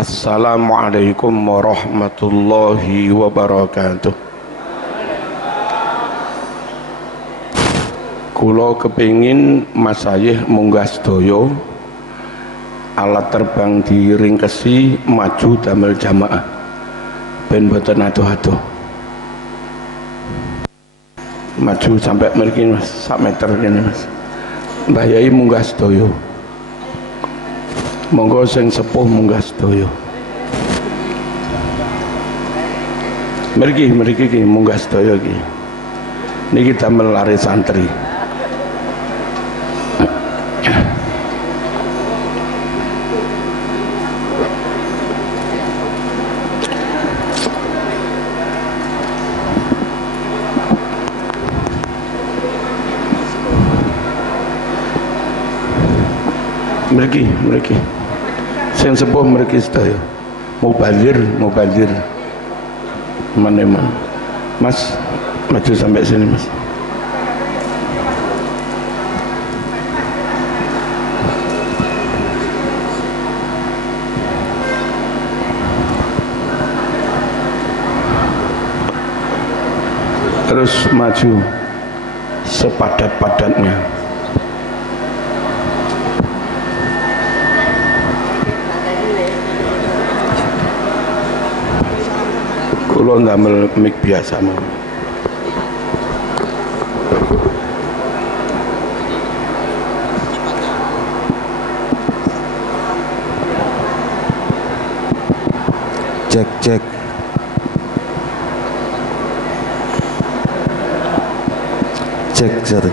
Assalamualaikum warahmatullahi wabarakatuh. Kula kepingin Mas Ayih munggah sedaya alat terbang diringkesi maju damel jamaah ben boten adoh-adoh. Maju sampai mriki Mas, sak meter kene Mas. Mbah Yai munggah sedaya. Monggo sing sepuh munggah sedaya. Mriki iki munggah sedaya iki. Niki damel lare santri. Mriki sing sepuh mriki sedaya mubazir meneman Mas maju sampai sini Mas. Terus maju sepadat-padatnya. Kulo ndamel mic biasa mau. Cek cek. Cek satu.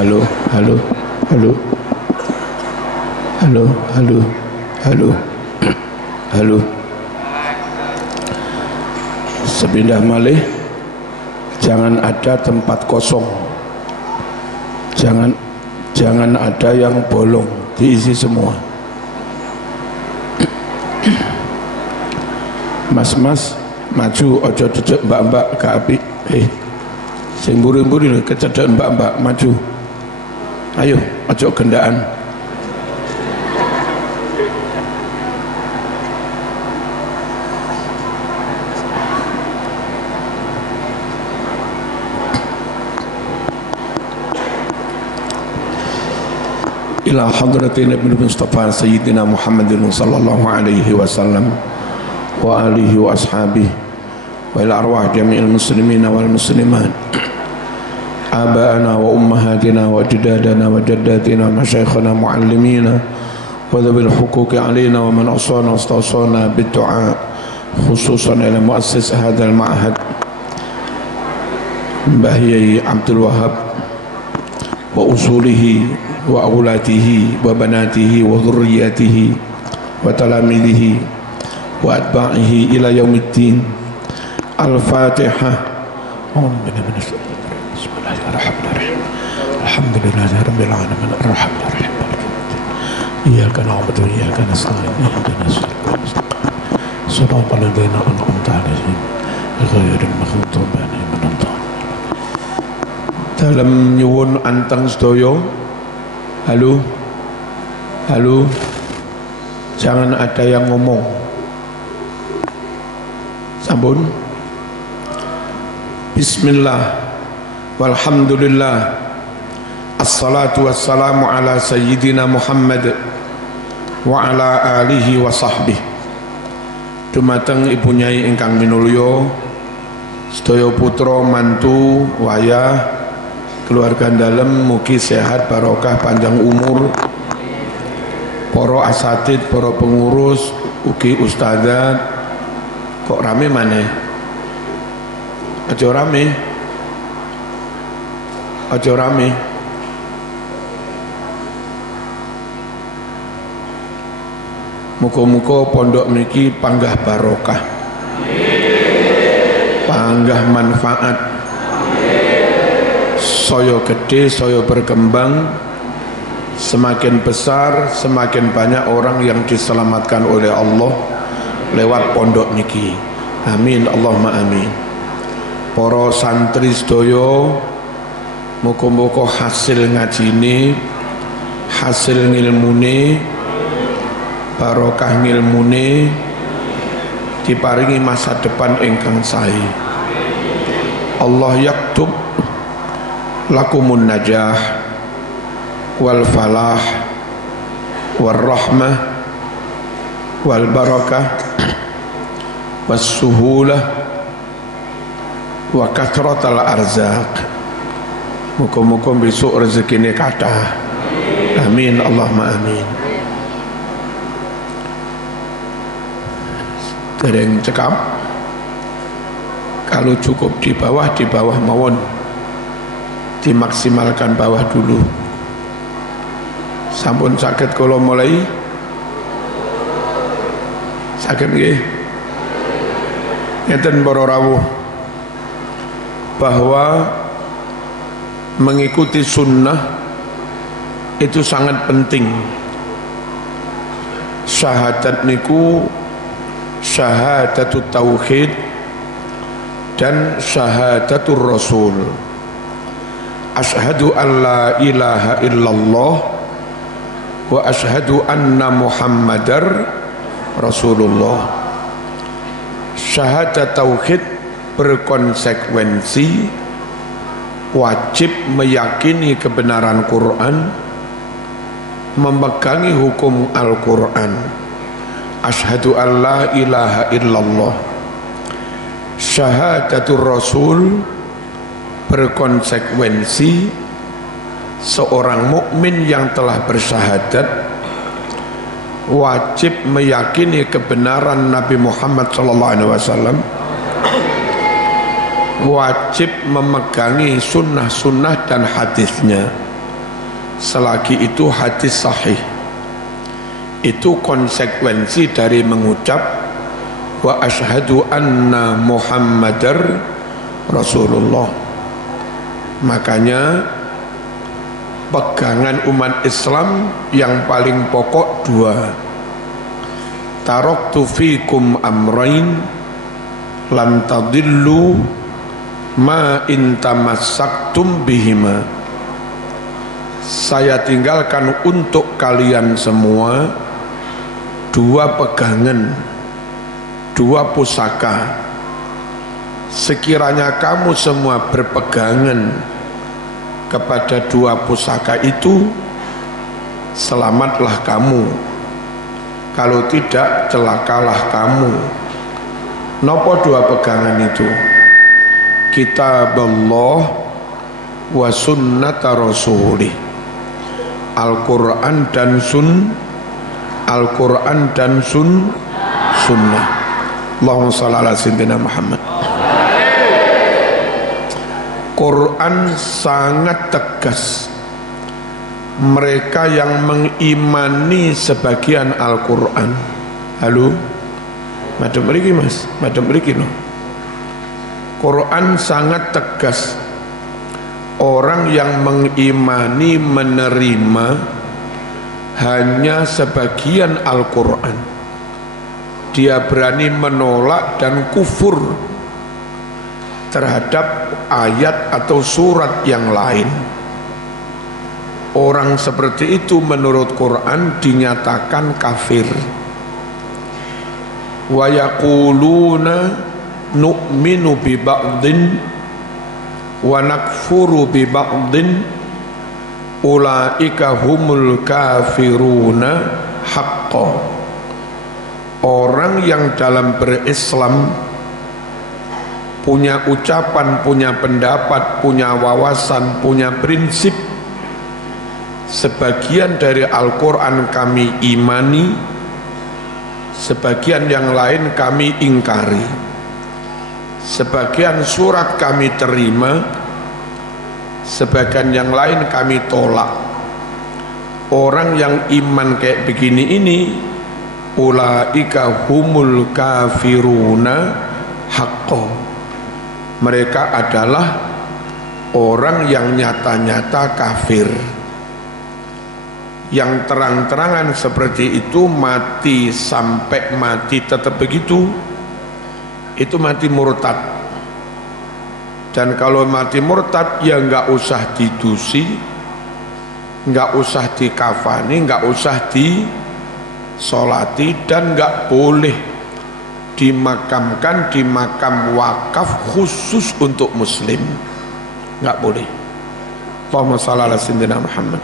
Halo. Sepindah malih, jangan ada tempat kosong, jangan ada yang bolong, diisi semua. Mas maju, ojo cecek mbak-mbak ke api. Sing mburi-mburi kecedek mbak-mbak maju. Ayo, ojo gendaan. Ila hadratin Nabi Mustafa Sayyidina Muhammadin sallallahu alaihi wasallam wa alihi wa ashabihi wa ila arwah jami'il muslimina wal muslimat aba'ana wa ummahatina wa ajdadana wa jaddatina wa masyayikhana muallimina wa dhabil huquqi alaina wa man asana astawsana bid-du'a khususan ila muassis hadzal ma'had Mbah Yai Abdul Wahab wa usulihi wa aulatihi wa banatihi wa dhurriyyatihi wa talamidihi wa atba'ihi ila yaumiddin. Al-Fatihah. Bismillahirrahmanirrahim. Alhamdulillahirabbil alamin arrahmanirrahim. Iyyaka na'budu wa iyyaka nasta'in. Ihdinas siratal mustaqim. Shiratal ladzina an'amta 'alaihim ghairil maghdubi 'alaihim waladdallin. Dalam nyuwun anteng sedaya. Halo, jangan ada yang ngomong. Sampun. Bismillah, walhamdulillah, assalatu wassalamu ala sayyidina Muhammad wa ala alihi wa sahbihi. Dumateng Ibu Nyai ingkang minulya, sedaya putra mantu wayah keluarga dalem mugi sehat barokah panjang umur, para asatid, para pengurus, ugi ustadzat. Kok rame maneh? Aja rame. Muga-muga pondok niki panggah barokah, panggah manfaat, saya gede, saya berkembang, semakin besar, semakin banyak orang yang diselamatkan oleh Allah lewat pondok niki. Amin, Allahumma amin. Para santri sedaya muga-muga hasil ngajine, hasil ngilmune, barokah ngilmune diparingi masa depan ingkang sae. Allah yaktub lakumun najah wal falah wal rahmah wal barakah was suhulah wa kathratal arzaq. Muga-muga besok rezekine kathah. Amin Allahumma amin. Dereng cekap, kalau cukup di bawah mawon, dimaksimalkan bawah dulu. Sampun sakit kalau mulai sakit nggih. Ngeten para rawuh bahwa mengikuti sunnah itu sangat penting. Syahadat niku syahadatut tauhid dan syahadatur rasul. Asyhadu an la ilaha illallah wa asyhadu anna muhammadar rasulullah. Syahadat tauhid berkonsekuensi wajib meyakini kebenaran Quran, memegangi hukum Al-Quran. Asyhadu an la ilaha illallah. Syahadatur rasul berkonsekuensi seorang mukmin yang telah bersyahadat wajib meyakini kebenaran Nabi Muhammad SAW, wajib memegangi sunnah-sunnah dan hadisnya selagi itu hadis sahih. Itu konsekuensi dari mengucap wa asyhadu anna muhammadar rasulullah. Makanya pegangan umat Islam yang paling pokok dua. Taraktu fikum amrain lan tadillu ma in tamassaktum bihima. Saya tinggalkan untuk kalian semua dua pegangan, dua pusaka. Sekiranya kamu semua berpegangan kepada dua pusaka itu, selamatlah kamu. Kalau tidak, celakalah kamu. Nopo dua pegangan itu? Kitab Allah wa sunnata rasulih. Al-Quran dan Al-Quran dan sunnah. Allahumma shalli ala sayyidina Muhammad. Quran sangat tegas. Mereka yang mengimani sebagian Al-Quran. Halo, madam mriki mas, madam mriki no. Quran sangat tegas. Orang yang mengimani menerima hanya sebagian Al-Quran, dia berani menolak dan kufur terhadap ayat atau surat yang lain. Orang seperti itu menurut Quran dinyatakan kafir. Wa yaquluna nu'minu bi ba'din wa nakfuru bi ba'din ulaika humul kafiruna haqqan. Orang yang dalam berislam punya ucapan, punya pendapat, punya wawasan, punya prinsip, sebagian dari Al-Quran kami imani, sebagian yang lain kami ingkari, sebagian surat kami terima, sebagian yang lain kami tolak. Orang yang iman kayak begini ini, ulaika humul kafiruna haqqo. Mereka adalah orang yang nyata-nyata kafir. Yang terang-terangan seperti itu mati sampai mati tetap begitu, itu mati murtad. Dan kalau mati murtad ya nggak usah didusi, nggak usah dikafani, nggak usah disolati, dan nggak boleh dimakamkan di makam wakaf khusus untuk muslim, nggak boleh. Allahumma shalli ala sayyidina Muhammad.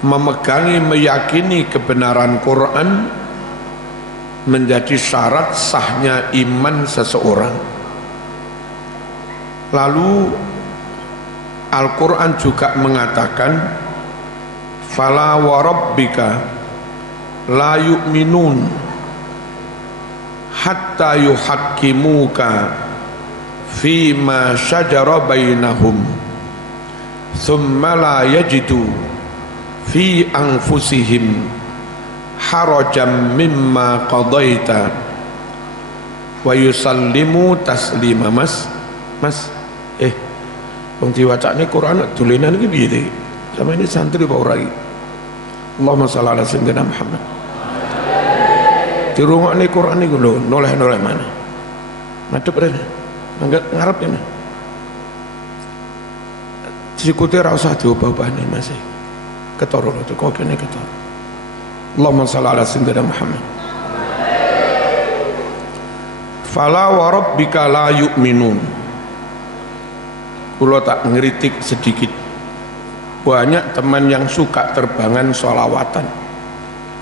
Memegangi, meyakini kebenaran Quran menjadi syarat sahnya iman seseorang. Lalu Al-Quran juga mengatakan, fala wa rabbika la yu'minun hatta yuhakkimuka fima syajara bainahum thumma la yajidu fi anfusihim harajam mimma qadaita wa yusallimu taslima. Mas wong diwacane Quran dolenan iki piye? Sama ini santri apa ora iki? Allahumma shalli ala sayyidina Muhammad. Dirungokne Quran iku lho, noleh-noleh mana? Madhep rene. Ngarep ini. Sikute ra usah diobah-obahne Mas. Ketara lho kok kene ketara. Allahumma shalli ala sayyidina Muhammad. Fala wa rabbika la yu'minun. Kula tak ngeritik sedikit. Banyak teman yang suka terbangan sholawatan,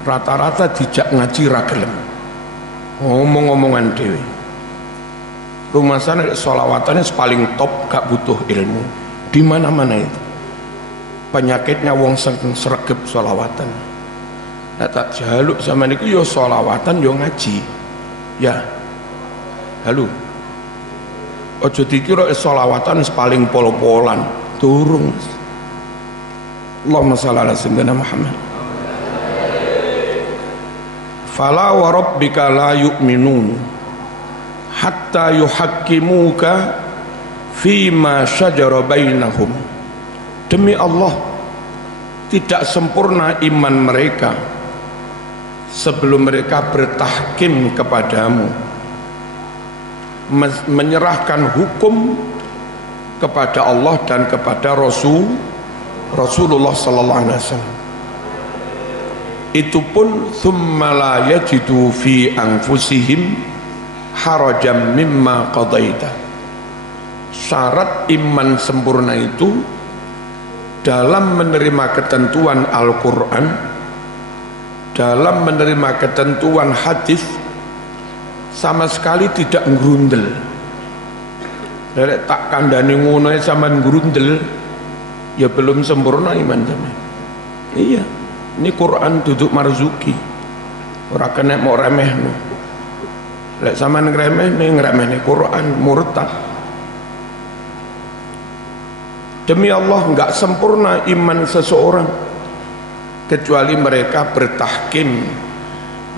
rata-rata dijak ngaji ra gelem, ngomong-ngomongan dewe. Rumah sana sholawatannya paling top, gak butuh ilmu. Di mana-mana itu penyakitnya wong sregep sholawatan. Nah, tak jaluk sama niku yo sholawatan yo ngaji. Ya, halo. Ojo dikira sholawatan paling pol-polan, durung. Allahumma shalli ala sayyidina Muhammad. Fala wa rabbika la yu'minun hatta yuhakkimuka fima syajara bainahum. Demi Allah, tidak sempurna iman mereka sebelum mereka bertahkim kepadamu, menyerahkan hukum kepada Allah dan kepada Rasulullah sallallahu alaihi wasallam. Itu pun thumma la yajidu fi anfusihim harajam mimma qadaita. Syarat iman sempurna itu dalam menerima ketentuan Al-Quran, dalam menerima ketentuan hadis, sama sekali tidak ngerundel. Derek tak kandani ngono sama ngerundel, ya belum sempurna iman sama. Iya, ini Quran duduk marzuki, ora kena mau remeh no. Lek sama ngremeh nih Quran murtad. Demi Allah, enggak sempurna iman seseorang kecuali mereka bertahkim,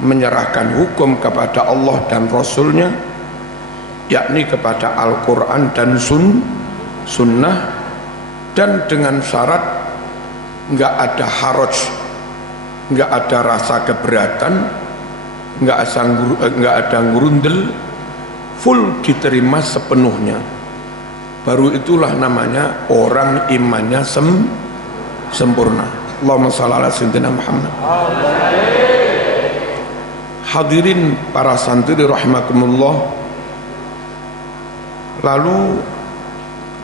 menyerahkan hukum kepada Allah dan Rasulnya, yakni kepada Al-Quran dan Sunnah, dan dengan syarat enggak ada haraj, enggak ada rasa keberatan, enggak ada ngurundel, full diterima sepenuhnya. Baru itulah namanya orang imannya sempurna. Allahumma shalli ala sayyidina Muhammad. Hadirin para santri rahimakumullah. Lalu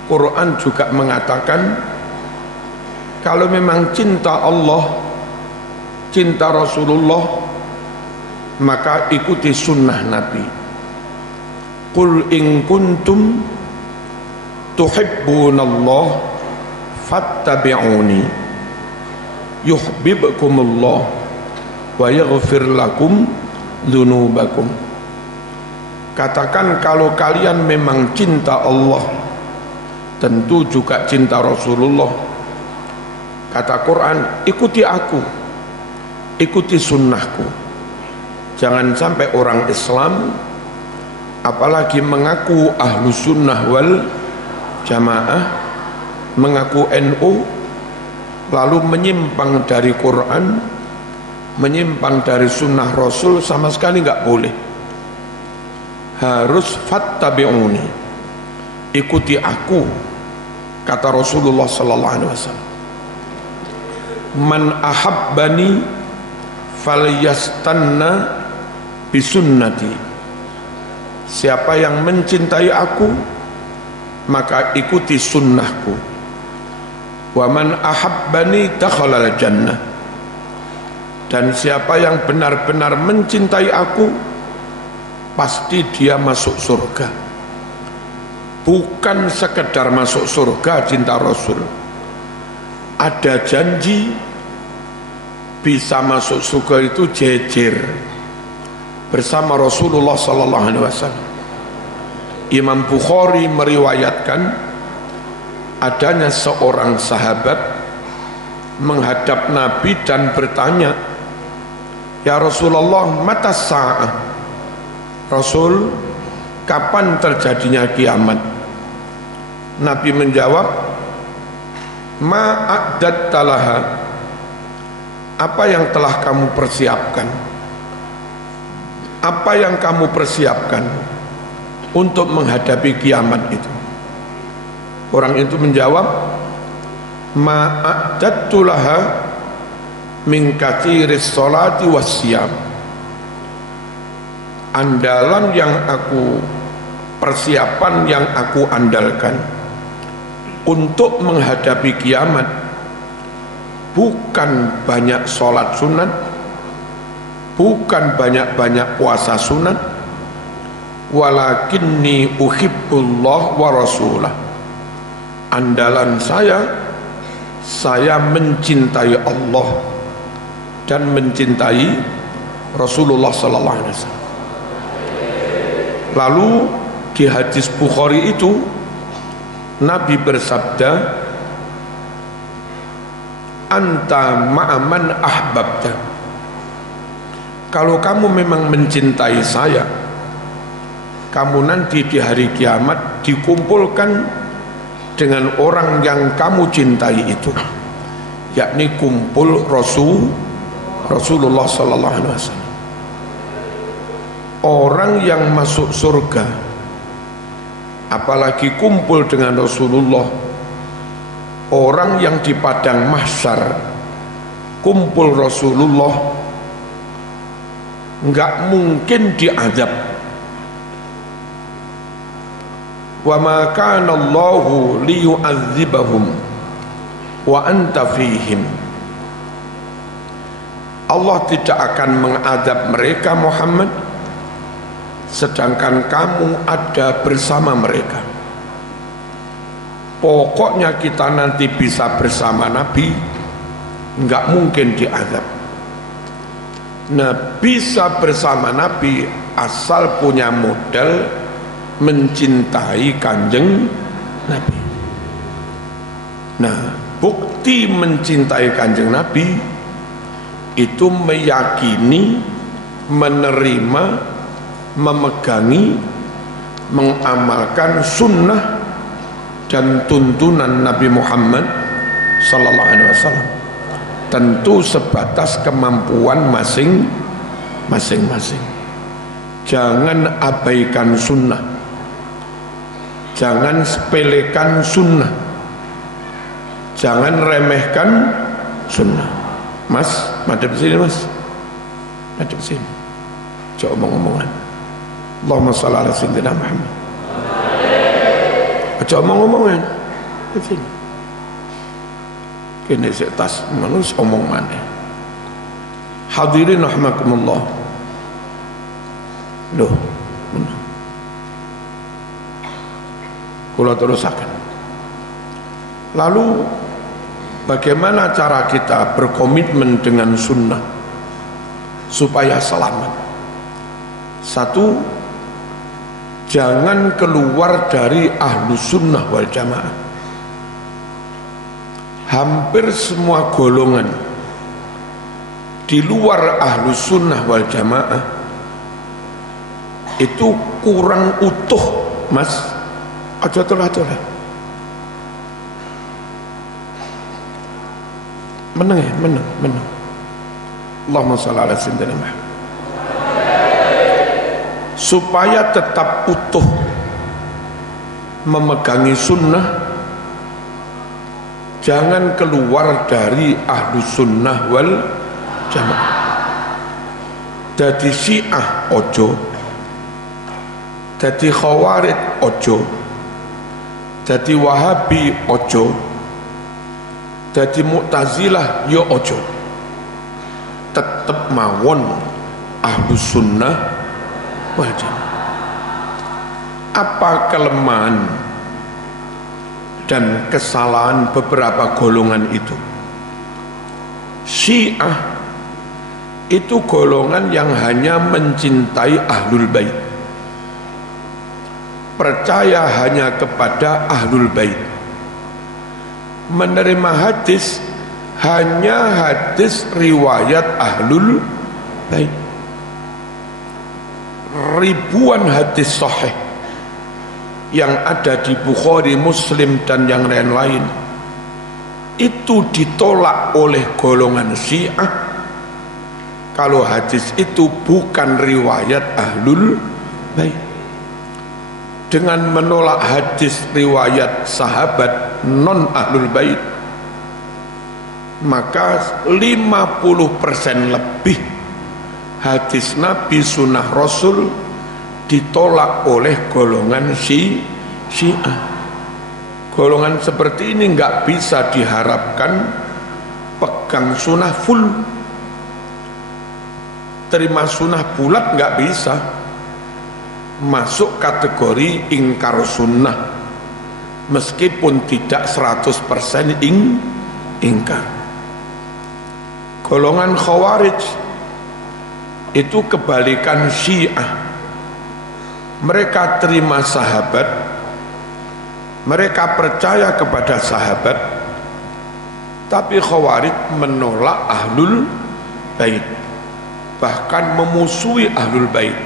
Quran juga mengatakan, kalau memang cinta Allah, cinta Rasulullah, maka ikuti sunnah Nabi. Qul in kuntum tuhibbunallah fattabi'uni yuhibbukumullah wa yaghfir lakum dzunubakum. Katakan kalau kalian memang cinta Allah, tentu juga cinta Rasulullah. Kata Quran, ikuti aku, ikuti sunnahku. Jangan sampai orang Islam, apalagi mengaku ahlu sunnah wal jamaah, mengaku NU, lalu menyimpang dari Quran, menyimpang dari sunnah Rasul, sama sekali nggak boleh. harus fattabi'uni, ikuti aku, kata Rasulullah sallallahu alaihi wasallam. Man ahabbani falyastanna bisunnati, siapa yang mencintai aku maka ikuti sunnahku. Wa man ahabbani dakhalal jannah, dan siapa yang benar-benar mencintai aku pasti dia masuk surga. Bukan sekedar masuk surga cinta Rasul, ada janji bisa masuk surga itu jejer bersama Rasulullah sallallahu alaihi wasallam. Imam Bukhari meriwayatkan adanya seorang sahabat menghadap Nabi dan bertanya, "Ya Rasulullah, mata sa'ah?" Rasul, kapan terjadinya kiamat? Nabi menjawab, "Ma'addatta laha?" Apa yang telah kamu persiapkan? Apa yang kamu persiapkan untuk menghadapi kiamat itu? Orang itu menjawab, "Ma'addattu laha min katsiris sholati wassiyam." Andalan yang aku, persiapan yang aku andalkan untuk menghadapi kiamat bukan banyak sholat sunat, bukan banyak-banyak puasa sunat, walakinni uhibbullah wa rasulah. Andalan saya mencintai Allah dan mencintai Rasulullah sallallahu alaihi wasallam. Lalu di hadis Bukhari itu Nabi bersabda, "Anta ma'aman ahbabta." Kalau kamu memang mencintai saya, kamu nanti di hari kiamat dikumpulkan dengan orang yang kamu cintai itu, yakni kumpul Rasulullah sallallahu alaihi wasallam. Orang yang masuk surga apalagi kumpul dengan Rasulullah, orang yang di padang mahsyar kumpul Rasulullah enggak mungkin diazab. Wa ma kana Allahu liyu'adzibahum wa anta fihim. Allah tidak akan mengadab mereka Muhammad sedangkan kamu ada bersama mereka. Pokoknya kita nanti bisa bersama Nabi, enggak mungkin diazab. Nah, bisa bersama Nabi asal punya modal mencintai kanjeng Nabi. Nah, bukti mencintai kanjeng Nabi itu meyakini, menerima, memegangi, mengamalkan sunnah dan tuntunan Nabi Muhammad sallallahu alaihi wasallam. Tentu sebatas kemampuan masing-masing. Jangan abaikan sunnah, jangan sepelekan sunnah, jangan remehkan sunnah. Mas, madep sini mas, madep sini, coba omong-omongan. Allahumma shalli ala sayyidina Muhammad. Coba omong-omongan ke sini. Kini setas manus omong mana. Hadirin rahimakumullah. Loh, benar. Kula terusakan. Lalu bagaimana cara kita berkomitmen dengan sunnah supaya selamat? Satu, jangan keluar dari ahlus sunnah wal jamaah. Hampir semua golongan di luar ahlus sunnah wal jamaah itu kurang utuh, mas. Aja tolah-tolah menang ya, menang. Allahumma shalli ala sayyidina Muhammad. supaya tetap utuh memegangi sunnah, jangan keluar dari ahlu sunnah wal jamaah. Jadi Syiah ojo, jadi Khawarij ojo, jadi Wahabi ojo, jadi Mu'tazilah yo ojo. Tetep mawon ahlu sunnah wal jamaah. Apa kelemahan dan kesalahan beberapa golongan itu? Syiah itu golongan yang hanya mencintai ahlul bait, percaya hanya kepada ahlul bait, menerima hadis hanya hadis riwayat ahlul bait. Ribuan hadis sahih yang ada di Bukhari, Muslim dan yang lain-lain itu ditolak oleh golongan Syiah kalau hadis itu bukan riwayat ahlul bait. Dengan menolak hadis riwayat sahabat non ahlul bait, maka 50% lebih hadis Nabi sunnah Rasul ditolak oleh golongan Syiah. Golongan seperti ini nggak bisa diharapkan pegang sunnah full. Terima sunnah bulat nggak bisa, masuk kategori ingkar sunnah meskipun tidak 100% ingkar. Golongan Khawarij itu kebalikan Syiah. Mereka terima sahabat, mereka percaya kepada sahabat, tapi Khawarij menolak ahlul bait, bahkan memusuhi ahlul bait.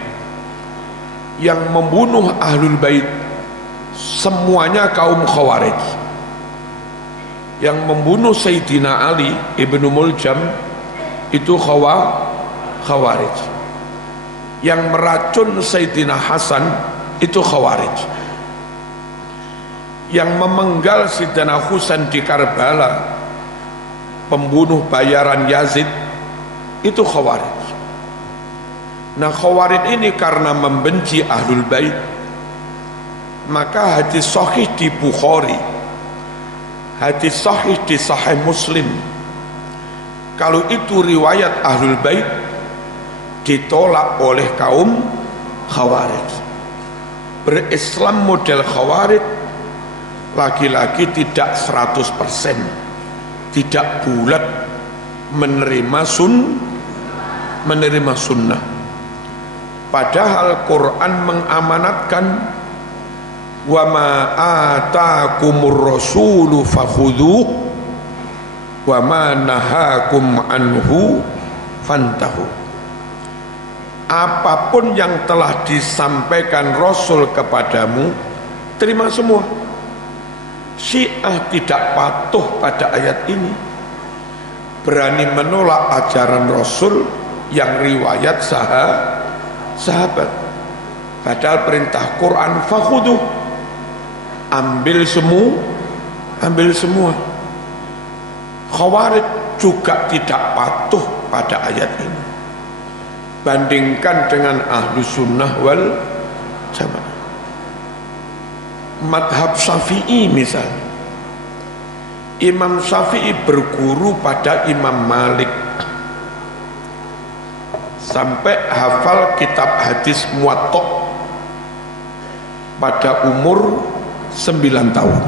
Yang membunuh ahlul bait semuanya kaum Khawarij. Yang membunuh Sayyidina Ali ibnu Muljam itu Khawarij. Yang meracun Sayyidina Hasan itu Khawarij. Yang memenggal Sayyidina Husain di Karbala, pembunuh bayaran Yazid, itu Khawarij. Nah, Khawarij ini karena membenci ahlul bait, maka hadis sahih di Bukhari, hadis sahih di Sahih Muslim, kalau itu riwayat ahlul bait, ditolak oleh kaum Khawarij. Berislam model Khawarij lagi-lagi tidak 100%, tidak bulat menerima sunnah. Padahal Quran mengamanatkan wa ma ataakumur rasulu fakhudhuh wa ma nahakum anhu fantahu. Apapun yang telah disampaikan Rasul kepadamu, terima semua. Syiah tidak patuh pada ayat ini, berani menolak ajaran Rasul yang riwayat sahabat. Padahal perintah Quran fakhudhu, ambil semua. Khawarij juga tidak patuh pada ayat ini. Bandingkan dengan ahlu sunnah wal jamaah. Madhab Syafi'i misalnya, Imam Syafi'i berguru pada Imam Malik sampai hafal kitab hadis Muwatta pada umur 9 tahun.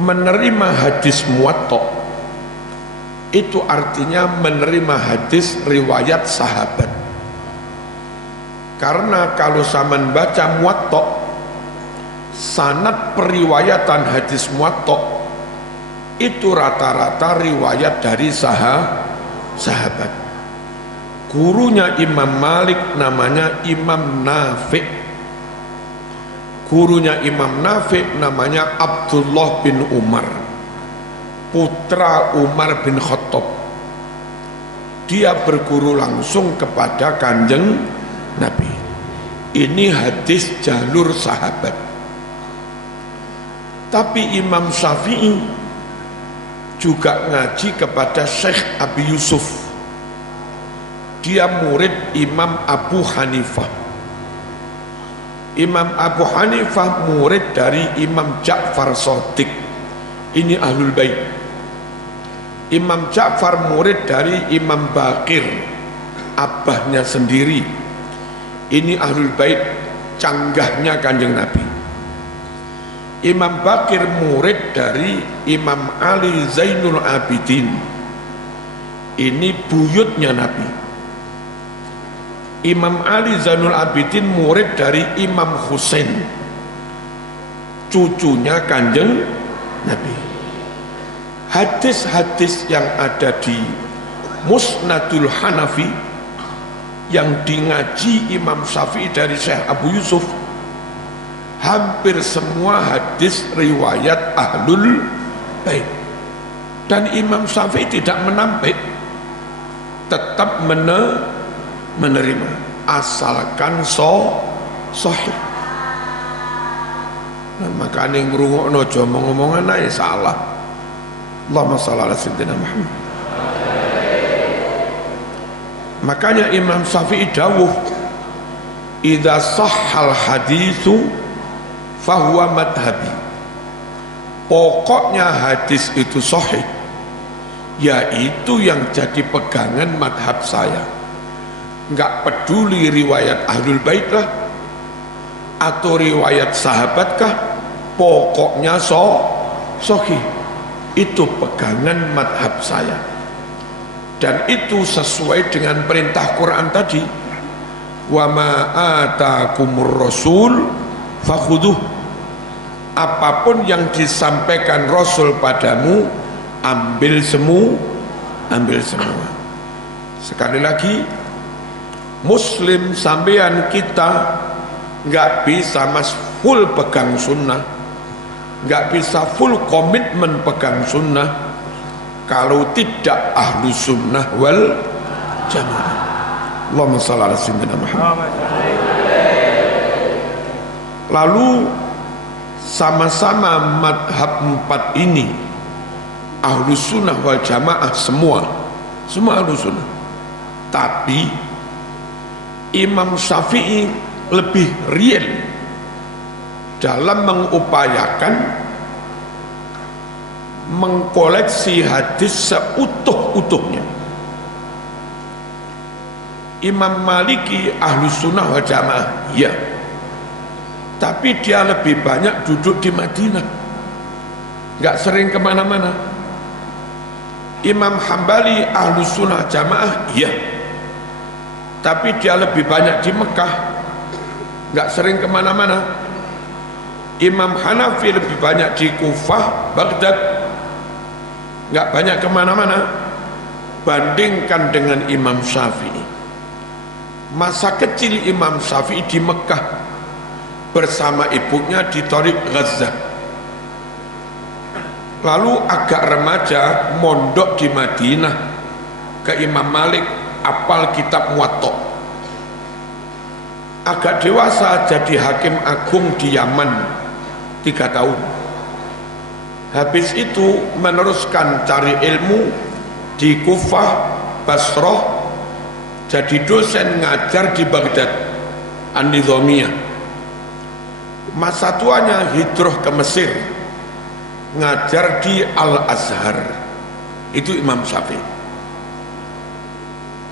Menerima hadis Muwatta itu artinya menerima hadis riwayat sahabat. Karena kalau zaman baca Muwatta, sanad periwayatan hadis Muwatta itu rata-rata riwayat dari sahabat. Gurunya Imam Malik namanya Imam Nafi'. Gurunya Imam Nafi' namanya Abdullah bin Umar, putra Umar bin Khattab. dia berguru langsung kepada Kanjeng Nabi. Ini hadis jalur sahabat. Tapi Imam Syafi'i juga ngaji kepada Syekh Abi Yusuf. Dia murid Imam Abu Hanifah. Imam Abu Hanifah murid dari Imam Ja'far Shadiq. Ini Ahlul Bait. Imam Ja'far murid dari Imam Baqir, abahnya sendiri. Ini Ahlul Bait, canggahnya Kanjeng Nabi. Imam Baqir murid dari Imam Ali Zainul Abidin. Ini buyutnya Nabi. Imam Ali Zainul Abidin murid dari Imam Husain, cucunya Kanjeng Nabi. Hadis-hadis yang ada di Musnadul Hanafi yang dingaji Imam Syafi'i dari Syekh Abu Yusuf, hampir semua hadis riwayat Ahlul Bait. Dan Imam Syafi'i tidak menampik, tetap menerima asalkan sahih. Nah, makanya ngrungokno aja omong-omongan ae salah. Allahumma shalli ala sayyidina Muhammad. Makanya Imam Syafi'i dawuh, idza sahhal haditsu fahuwa madhhabi. Pokoknya hadis itu sahih, yaitu yang jadi pegangan madhab saya. Enggak peduli riwayat Ahlul Bait lah atau riwayat sahabat kah, pokoknya sahih. Itu pegangan madhab saya. Dan itu sesuai dengan perintah Quran tadi, wa ma atakumur rasul fakhudhuh. Apapun yang disampaikan Rasul padamu, ambil semua. Sekali lagi, Muslim sampean kita nggak bisa full pegang sunnah, nggak bisa full komitmen pegang sunnah kalau tidak ahlu sunnah wal jamaah. Allahumma shalli ala sayyidina Muhammad. Lalu sama-sama madhab 4 ini ahlu sunnah wal jamaah, semua ahlu sunnah. Tapi Imam Syafi'i lebih real dalam mengupayakan mengkoleksi hadis seutuh-utuhnya. Imam Maliki ahlu sunnah wal jamaah, ya, tapi dia lebih banyak duduk di Madinah, nggak sering kemana-mana. Imam Hambali ahlu sunnah jamaah, ya, tapi dia lebih banyak di Mekah, nggak sering kemana-mana. Imam Hanafi lebih banyak di Kufah, Baghdad, nggak banyak kemana-mana. Bandingkan dengan Imam Syafi'i, masa kecil Imam Syafi'i di Mekah bersama ibunya di Thariq Gaza. Lalu agak remaja mondok di Madinah ke Imam Malik, apal kitab Muwatta. Agak dewasa jadi hakim agung di Yaman 3 tahun. Habis itu meneruskan cari ilmu di Kufah, Basrah, jadi dosen ngajar di Baghdad, An-Nizamiyah. Masa tuanya hijrah ke Mesir, ngajar di Al-Azhar. Itu Imam Syafi'i.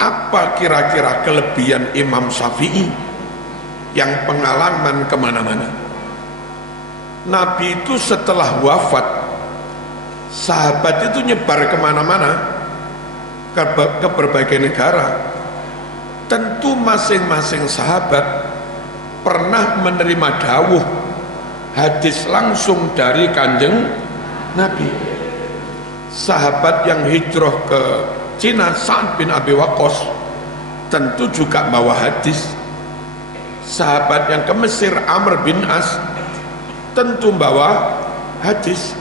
Apa kira-kira kelebihan Imam Syafi'i yang pengalaman kemana-mana? Nabi itu setelah wafat, sahabat itu nyebar kemana-mana, ke berbagai negara. Tentu masing-masing sahabat pernah menerima dawuh hadis langsung dari Kanjeng Nabi. Sahabat yang hijrah ke Cina, Sa'ad bin Abi Waqqas, tentu juga bawa hadis. Sahabat yang ke Mesir, Amr bin As, tentu bawa hadis.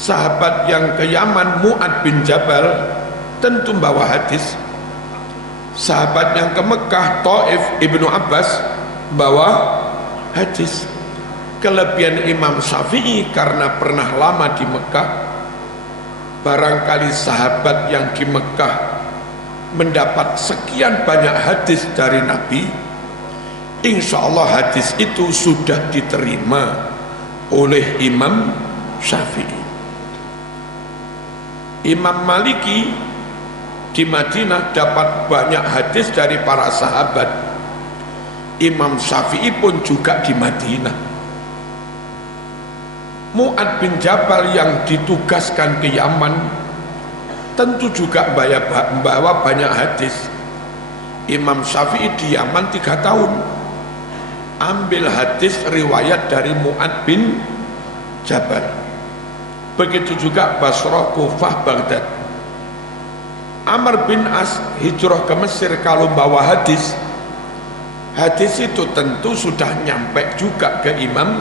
Sahabat yang ke Yaman, Mu'ad bin Jabal, tentu bawa hadis. sahabat yang ke Mekah, Taif, Ibnu Abbas bawa hadis. Kelebihan Imam Syafi'i karena pernah lama di Mekah, barangkali sahabat yang di Mekah mendapat sekian banyak hadis dari Nabi, insya Allah hadis itu sudah diterima oleh Imam Syafi'i. Imam Maliki di Madinah dapat banyak hadis dari para sahabat. Imam Syafi'i pun juga di Madinah. Mu'ad bin Jabal yang ditugaskan ke Yaman tentu juga membawa banyak hadis. Imam Syafi'i di Yaman 3 tahun ambil hadis riwayat dari Mu'ad bin Jabal. Begitu juga Basrah, Kufah, Baghdad. Amr bin As hijrah ke Mesir, kalau bawa hadis, hadis itu tentu sudah nyampe juga ke Imam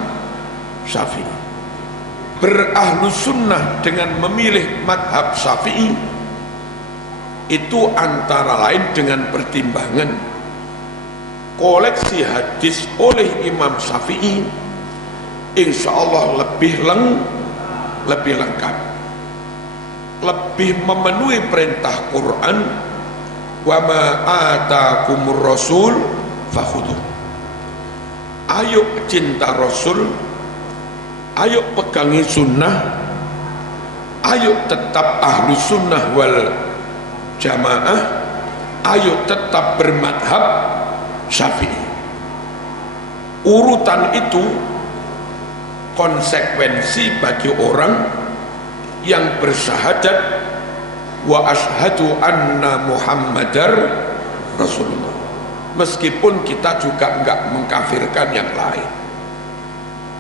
Syafi'i. Berahlu sunnah dengan memilih madhab Syafi'i itu antara lain dengan pertimbangan koleksi hadis oleh Imam Syafi'i insya Allah lebih lengkap, lebih memenuhi perintah Quran, wa ma atakumur rasul fakhudhu. Ayo cinta Rasul, ayo pegangi sunnah, ayo tetap ahlu sunnah wal jamaah, ayo tetap bermadhab Syafi'i. Urutan itu konsekuensi bagi orang yang bersyahadat wa ashhadu anna Muhammadar Rasulullah, meskipun kita juga enggak mengkafirkan yang lain.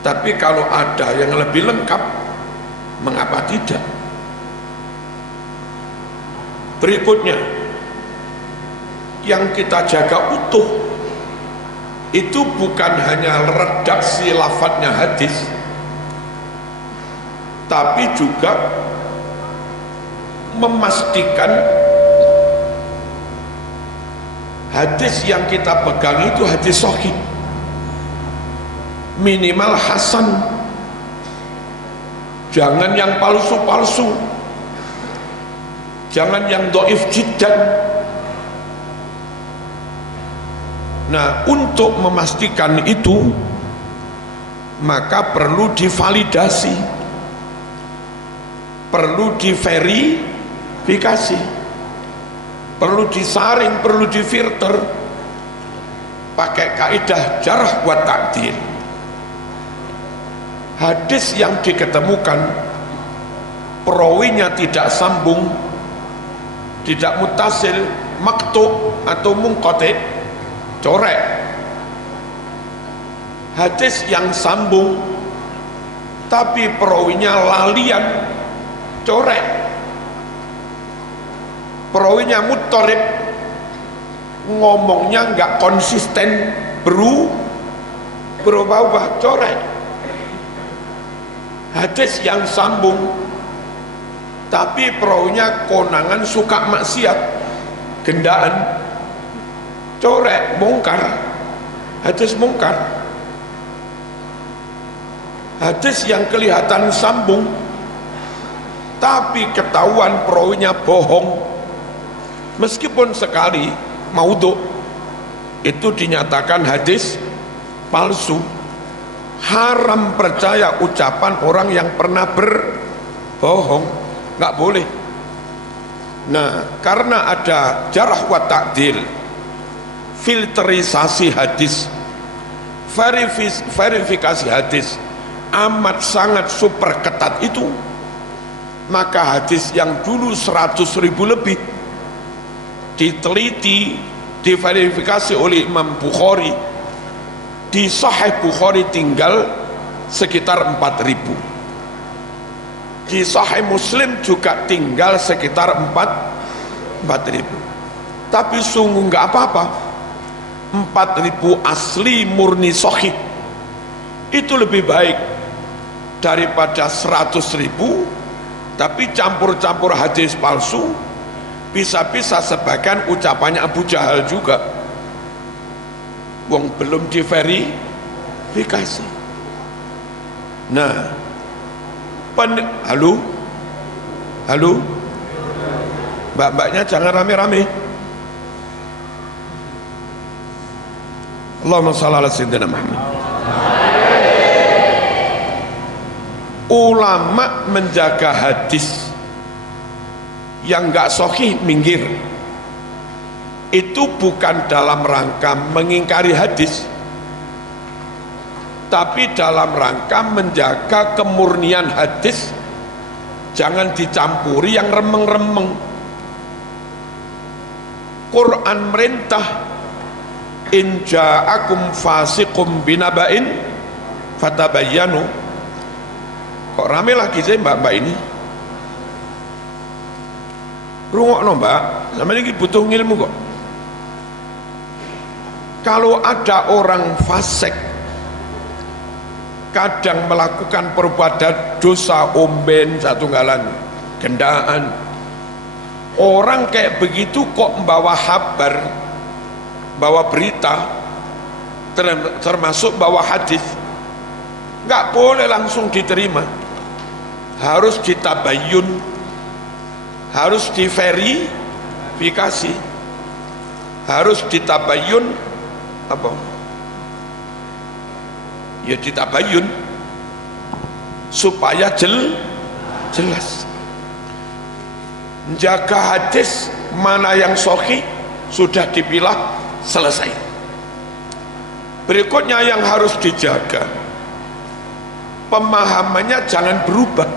Tapi kalau ada yang lebih lengkap, mengapa tidak? Berikutnya, yang kita jaga utuh itu bukan hanya redaksi lafadznya hadis, tapi juga memastikan hadis yang kita pegang itu hadis sahih, minimal hasan, jangan yang palsu-palsu, jangan yang dhaif jiddan. Nah, untuk memastikan itu maka perlu divalidasi, perlu diverifikasi, perlu disaring, perlu difilter pakai kaidah jarh wa ta'dil. Hadis yang diketemukan perawinya tidak sambung, tidak mutasil, maktu atau munqati, corek. Hadis yang sambung tapi perawinya lalian, corek. Perawinya muttarib, ngomongnya nggak konsisten, berubah-ubah, corek. Hadis yang sambung tapi perawinya konangan, suka maksiat, gendaan, corek, mungkar. Hadis mungkar. Hadis yang kelihatan sambung tapi ketahuan perawinya bohong, meskipun sekali maudhu, itu dinyatakan hadis palsu. Haram percaya ucapan orang yang pernah berbohong, nggak boleh. Nah, karena ada jarh wa ta'dil, filterisasi hadis, verifikasi hadis amat sangat super ketat itu, maka hadis yang dulu 100.000 lebih diteliti, diverifikasi oleh Imam Bukhari, di Sahih Bukhari tinggal sekitar 4.000, di Sahih Muslim juga tinggal sekitar 4.000. Tapi sungguh nggak apa-apa, 4.000 asli murni sahih itu lebih baik daripada 100.000 tapi campur-campur hadis palsu Bisa-bisa sebagian ucapannya Abu Jahal juga, wong belum diverifikasi. Nah, halo mbak-mbaknya jangan rame-rame. Allahumma shalli ala sayyidina Muhammad. Ulama menjaga hadis yang enggak sahih minggir, itu bukan dalam rangka mengingkari hadis, tapi dalam rangka menjaga kemurnian hadis, jangan dicampuri yang remeng-remeng. Quran merintah, in ja'akum fasiqum binaba'in fatabayyanu. Kok rame lagi sih mbak-mbak ini? Rungokno mbak, sama ini butuh ilmu kok. Kalau ada orang fasik kadang melakukan perbuatan dosa, omben, satunggalan, gendaan, orang kayak begitu kok membawa kabar, bawa berita, termasuk bawa hadis, nggak boleh langsung diterima, harus ditabayun, harus diverifikasi, harus ditabayun apa? Ya ditabayun supaya jelas. Menjaga hadis mana yang sahih sudah dipilah, selesai. Berikutnya yang harus dijaga, pemahamannya jangan berubah,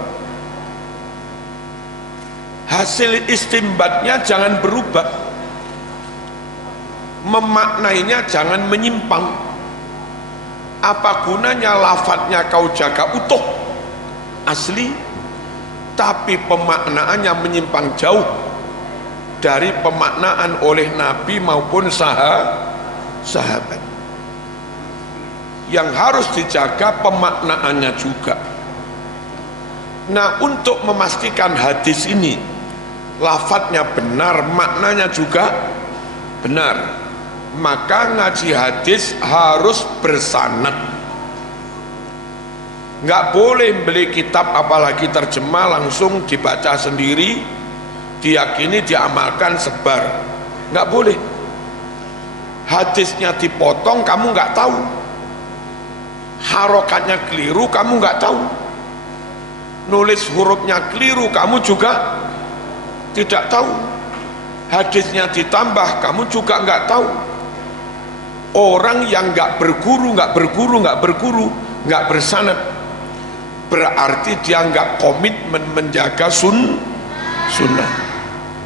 hasil istimbatnya jangan berubah, memaknainya jangan menyimpang. Apa gunanya lafadznya kau jaga utuh asli, tapi pemaknaannya menyimpang jauh dari pemaknaan oleh Nabi maupun sahabat. Yang harus dijaga pemaknaannya juga. Nah, untuk memastikan hadis ini lafadznya benar, maknanya juga benar, maka ngaji hadis harus bersanad. Nggak boleh beli kitab apalagi terjemah langsung dibaca sendiri, diyakini, diamalkan, sebar. Nggak boleh. Hadisnya dipotong, kamu nggak tahu, harokatnya keliru, kamu nggak tahu, nulis hurufnya keliru, kamu juga tidak tahu, hadisnya ditambah, kamu juga nggak tahu. Orang yang nggak berguru, nggak bersanad, berarti dia nggak komitmen menjaga sunnah.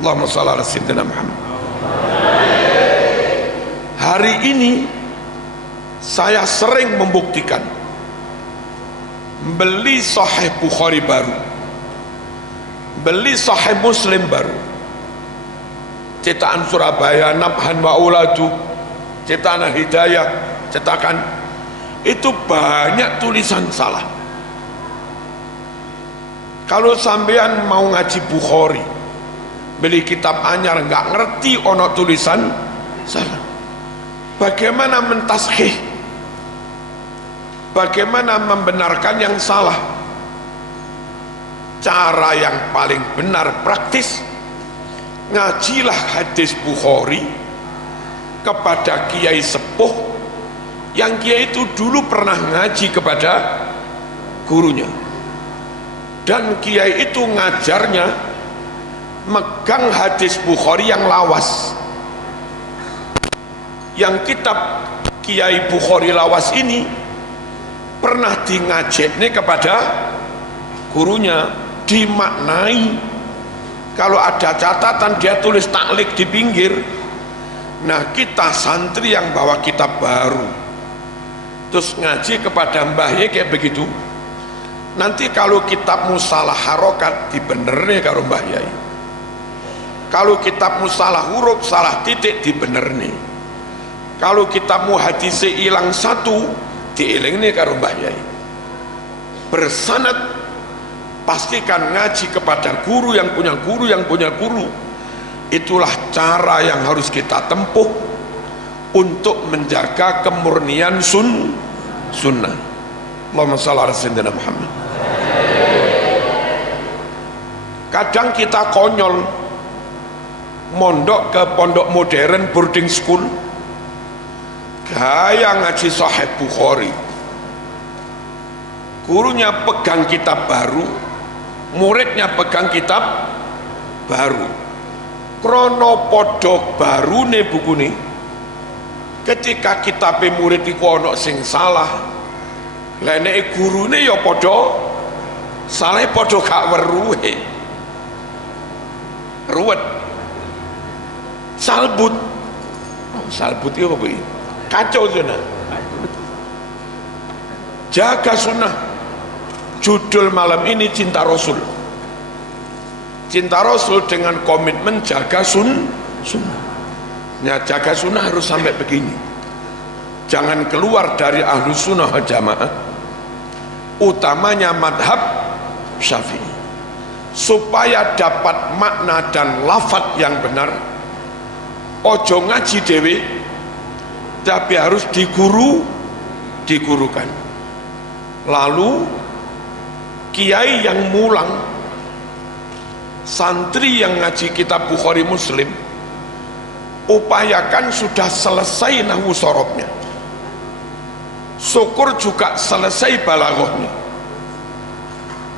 Allahumma shalli ala sayyidina Muhammad. Hari ini saya sering membuktikan, beli Sahih Bukhari baru, beli Sahih Muslim baru, cetakan Surabaya, Nabhan wa Auladu, cetakan Hidayah, cetakan itu banyak tulisan salah. Kalau sampean mau ngaji Bukhari, beli kitab anyar, nggak ngerti ono tulisan salah, bagaimana mentashih, bagaimana membenarkan yang salah? Cara yang paling benar praktis, ngajilah hadis Bukhari kepada kiai sepuh yang kiai itu dulu pernah ngaji kepada gurunya, dan kiai itu ngajarnya megang hadis Bukhari yang lawas. Yang kitab Kiai Bukhari lawas ini pernah ngajekne kepada gurunya, dimaknai. Kalau ada catatan dia tulis taklik di pinggir. Nah, kita santri yang bawa kitab baru terus ngaji kepada mbahnya kayak begitu, nanti kalau kitab musalah harokat dibenernya karo mbah yai, kalau kitab musalah huruf salah titik dibenernya, kalau kitab muhadisi hilang satu dielingnya karo mbah yai. Bersanad, pastikan ngaji kepada guru yang punya guru yang punya guru. Itulah cara yang harus kita tempuh untuk menjaga kemurnian sunnah. Allahumma shalli ala sayyidina Muhammad. Kadang kita konyol mondok ke pondok modern boarding school, gaya ngaji Sahih Bukhari, gurunya pegang kitab baru, muridnya pegang kitab baru, krono podok baru nih buku nih. Ketika kitab murid iku ono sing salah, lene gurune ya podo salah, podo gak weruhe, ruwet, salbut. Salbut itu apa ini? Kacau sunnah. Jaga sunnah. Judul malam ini Cinta Rasul. Cinta Rasul dengan komitmen jaga sunnah. Ya, jaga sunnah harus sampai begini. Jangan keluar dari ahlu sunnah jamaah, utamanya madhab Syafi'i. Supaya dapat makna dan lafaz yang benar, ojo ngaji dewe, tapi harus digurukan. Lalu kiai yang mulang, santri yang ngaji kitab Bukhari Muslim, upayakan sudah selesai nahwu sorobnya, syukur juga selesai balaghahnya.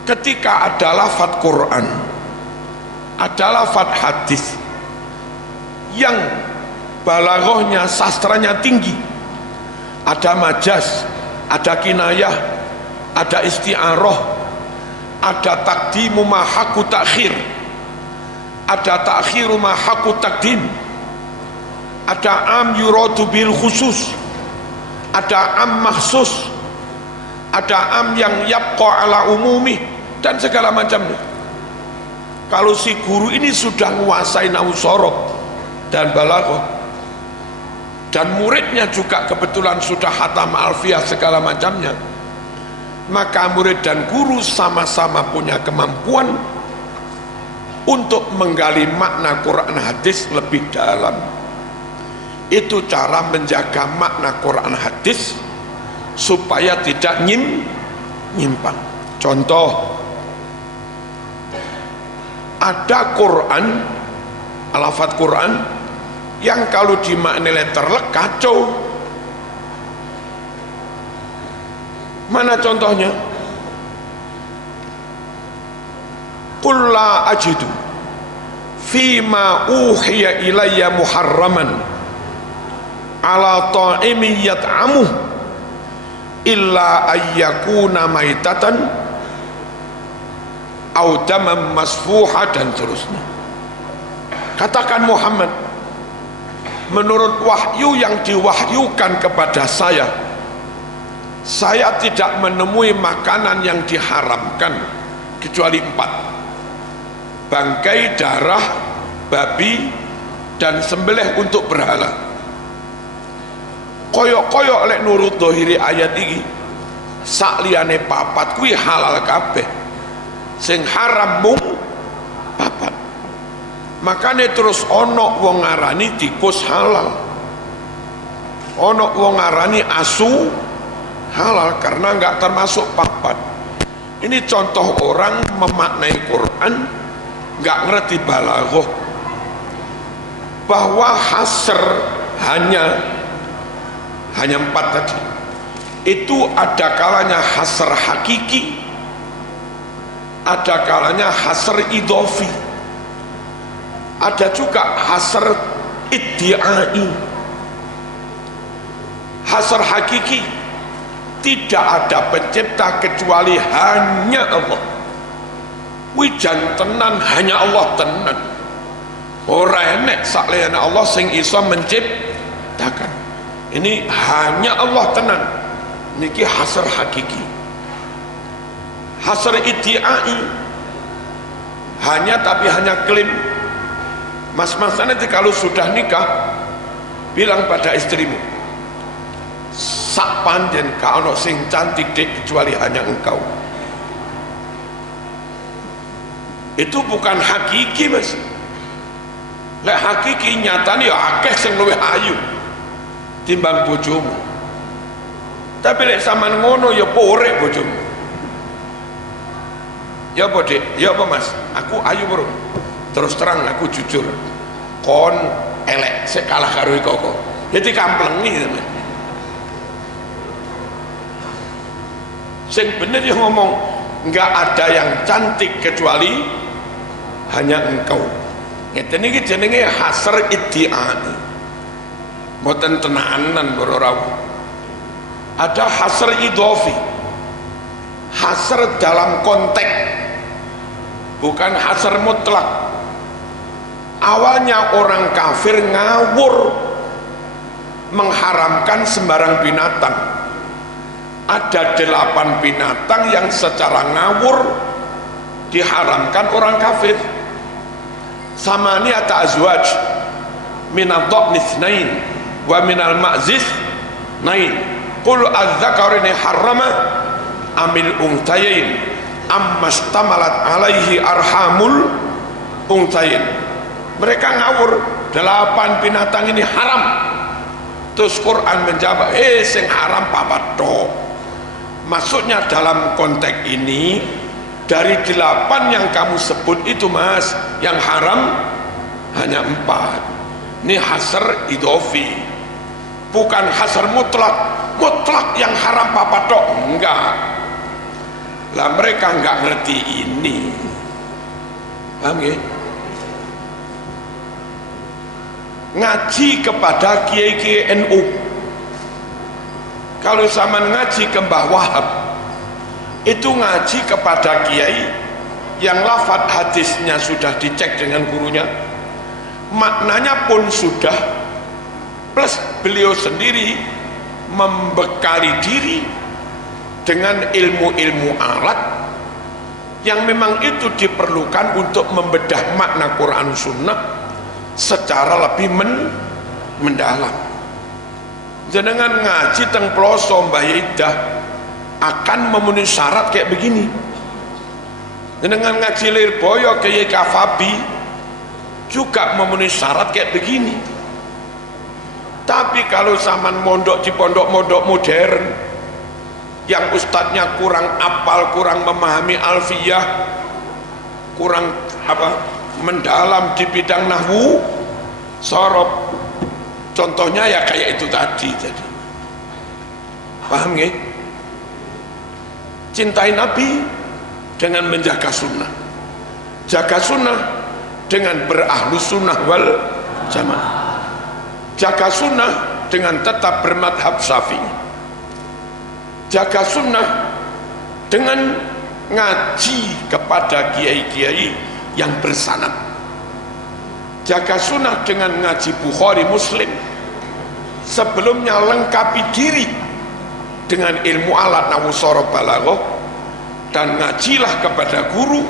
Ketika ada lafaz Quran, ada lafaz hadis yang balaghahnya, sastranya tinggi, ada majaz, ada kinayah, ada isti'arah, ada taqdimu ma haqqu ta'khir, ada ta'khiru ma haqqu taqdim, ada am yuradu bil khusus, ada am mahsus, ada am yang yabqa ala umumi, dan segala macamnya. Kalau si guru ini sudah menguasai nahwu shorob dan balaghah, dan muridnya juga kebetulan sudah khatam alfiyah segala macamnya, maka murid dan guru sama-sama punya kemampuan untuk menggali makna Quran hadis lebih dalam. Itu cara menjaga makna Quran hadis supaya tidak nyimpang. Contoh, ada Quran, lafaz Quran yang kalau dimaknai letterlek kacau. Mana contohnya? Qul la ajidu fima uhiya ilayya muharraman ala ta'imin yat'amuh illa ayyakuna maitatan au daman masfuha, dan seterusnya. Katakan Muhammad, menurut wahyu yang diwahyukan kepada saya tidak menemui makanan yang diharamkan kecuali 4: bangkai, darah, babi, dan sembelih untuk berhala. Koyok-koyok lek nurut dohiri ayat ini, sak liyane papat kuwi halal kabeh, sing haram mung papat. Makanya terus ono wong ngarani tikus halal, ono wong ngarani asu halal karena nggak termasuk papat. Ini contoh orang memaknai Quran nggak ngerti balaghah, bahwa hasr hanya 4 tadi. Itu ada kalanya hasr hakiki, ada kalanya hasr idhofi, ada juga hasr iddi'ai. Hasr hakiki, tidak ada pencipta kecuali hanya Allah. Wijan tenan, hanya Allah tenan. Ora enek saliyane Allah sing iso menciptakan. Ini hanya Allah tenan. Niki hasr hakiki. Hasr iddi'ai, hanya tapi hanya klaim. Mas-mas nanti kalau sudah nikah, bilang pada istrimu, sak panjen ka ono sing cantik dek kecuali hanya engkau. Itu bukan hakiki, Mas. Lek hakiki nyatane ya akeh sing luwih ayu timbang bojomu. Tapi lek sampean ngono ya porek bojomu. Ya apa Dik? Ya apa Mas? Aku ayu bro. Terus terang aku jujur. Kon elek sik kalah karo kok. Jadi kamplengi teman. Sing bener ya ngomong, enggak ada yang cantik kecuali hanya engkau. Ngeten iki jenenge hasr iddi'ai. Mboten tenanan para rawuh. Ada hasr idhofi. Hasr dalam konteks, bukan hasr mutlak. Awalnya orang kafir ngawur mengharamkan sembarang binatang. Ada 8 binatang yang secara ngawur diharamkan orang kafir. Samaniyata azwaj minal dha'ni itsnain wa minal ma'ziz nain. Qul adz-dzakarini harrama amil unthayain ammashtamalat alaihi arhamul unthayain. Mereka ngawur, 8 binatang ini haram. Terus Quran menjawab, sing haram papat tok. Maksudnya dalam konteks ini, dari 8 yang kamu sebut itu Mas, yang haram hanya 4. Ini hasr idhofi, bukan hasr mutlak. Mutlak yang haram papat tok, enggak. Lah mereka enggak ngerti ini. Paham ya? Ngaji kepada kiai-kiai NU. Kalau zaman ngaji ke Mbah Wahab, itu ngaji kepada kiai yang lafadz hadisnya sudah dicek dengan gurunya, maknanya pun sudah, plus beliau sendiri membekali diri dengan ilmu-ilmu alat yang memang itu diperlukan untuk membedah makna Quran Sunnah secara lebih mendalam. Jenengan ngaji teng ploso Mbah Yaidah akan memenuhi syarat kayak begini. Jenengan ngaji Lirboyo Kiai Kafabi juga memenuhi syarat kayak begini. Tapi kalau zaman mondok di pondok-mondok modern yang ustadznya kurang apal, kurang memahami alfiyah, kurang mendalam di bidang nahwu, sorob, contohnya ya kayak itu tadi. Jadi paham nggih? Cintai Nabi dengan menjaga sunnah, jaga sunnah dengan berahlus sunnah wal jamaah, jaga sunnah dengan tetap bermadhab Syafi'i, jaga sunnah dengan ngaji kepada kiai-kiai yang bersanad, jaga sunnah dengan ngaji Bukhari Muslim, sebelumnya lengkapi diri dengan ilmu alat nahwu sorof balaghah, dan ngajilah kepada guru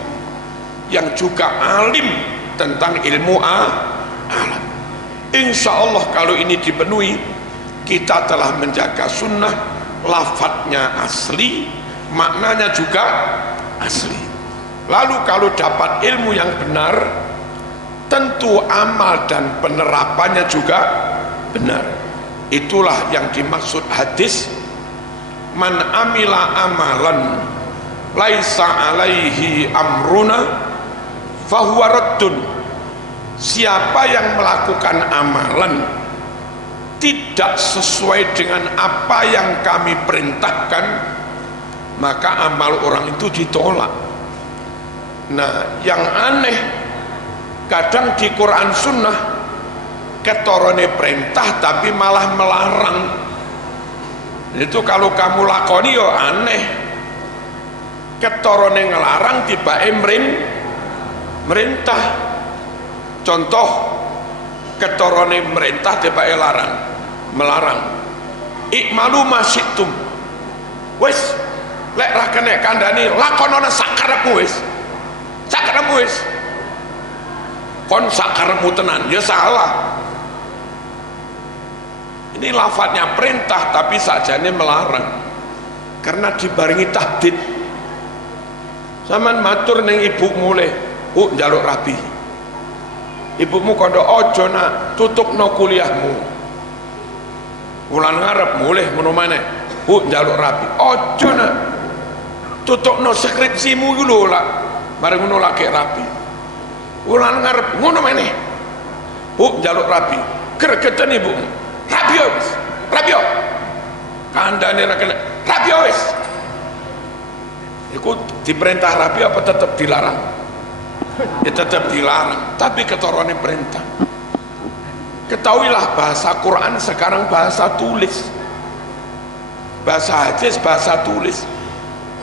yang juga alim tentang ilmu alat. Insya Allah kalau ini dipenuhi, kita telah menjaga sunnah, lafadznya asli, maknanya juga asli. Lalu kalau dapat ilmu yang benar, tentu amal dan penerapannya juga benar. Itulah yang dimaksud hadis, man amila amalan laisa alaihi amruna fahuwa raddun. Siapa yang melakukan amalan tidak sesuai dengan apa yang kami perintahkan, maka amal orang itu ditolak. Nah, yang aneh, kadang di Quran Sunnah ketorone perintah tapi malah melarang. Itu kalau kamu lakoni ya aneh. Ketorone ngelarang tiba merintah. Contoh, ketorone merintah tiba melarang. Ikmalu masyitum. Wes, lek ra kena kandhani lakonana sakarepmu wis. Sakarepmu wis. Kon sakarepmu tenan, ya salah. Ini lafadznya perintah tapi sakjane melarang. Karena dibarengi tahdid. Zaman matur ning ibu mulai, njaluk rabi. ibumu kondo ojo nak tutupno kuliahmu. Wulan ngarep mulih ngono maneh. Bu njaluk rapi. Ojo nak tutupno skripsimu iku lho lah. Bareng ngono lagi rapi. Wulan ngarep ngono maneh. Bu njaluk rapi. Gregeten ibumu. Rapi yo wis. Rapi yo. Kandhane ra kena. Rapi yo wis. Iku diperintah rapi apa tetap dilarang? Ya tetap dilarang, tapi ketorone perintah. Ketahuilah bahasa Quran sekarang bahasa tulis, bahasa hadis bahasa tulis.